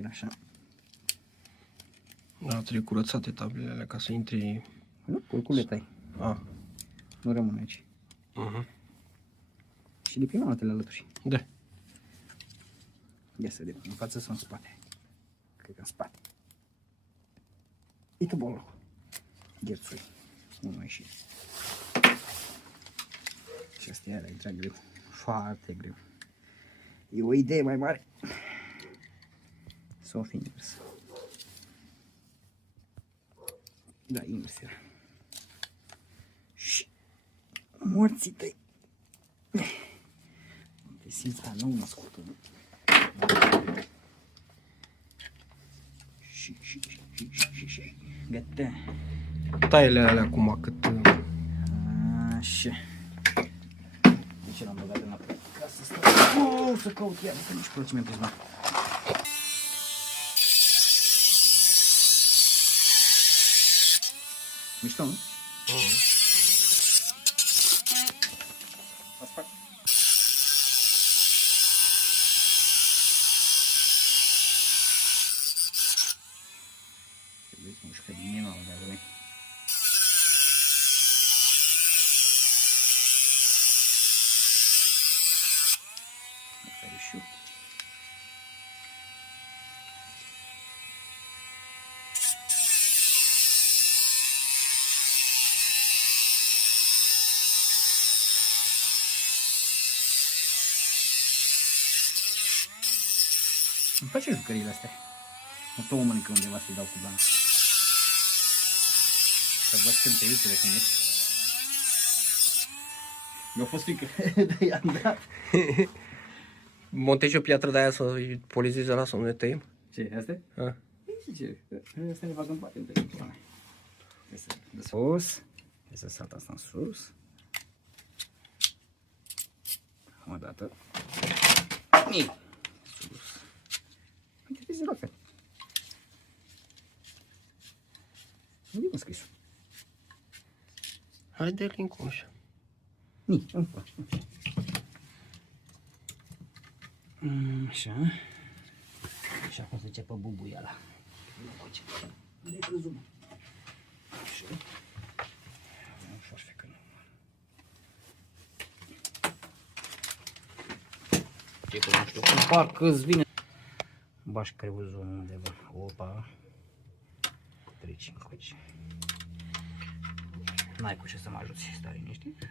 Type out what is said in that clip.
Era așa. Da, trebuie curățate tablele ca să intri... Nu, curculeta ai. Nu rămâne aici. Și de prima dată le alături. Da. Ia să vedem, în față sau în spate? Cred că în spate. Uite bolul. Gherțui. Unul a ieșit. Și asta iară intra greu. Foarte greu. E o idee mai mare. Sau fi invers. Da, invers era. Și morții tăi. Te simți, dar nu mă ascultă. Și. Gata. Taie-le alea acum cât... Așa. De ce l-am băgat înapoi? Ca să stau. Să caut iar, că nici proțimentul ăsta. Mișto, nu? Asta. Trebuie să mușcă din mine, de avea. Ferișiu. Îmi place jucăriile astea. Mă tot mănâncă undeva să-i dau cu blană. Să văd cânteiuțele cum ies. Mi-a fost frică de i-am dat. Montezi o piatră de aia să-i polizeze la să nu ne tăiem? Ce, astea? A. Ce? Astea ne fac în parte între picioare. De sus. Hai să salt asta în sus. O dată. Sus. Uite, vezi roată. Unde mă scrisul? Haide-l încoși. Nici, încă. Așa. Și acum se începe bubuiala. Unde-i crezut, mă? Așa. Ușor fecă, nu. Ce că nu știu cum parcă-ți vine. Bași crezul undeva. Opa. Treci încoci. N-ai cu ce să mă ajuți, stai liniștit.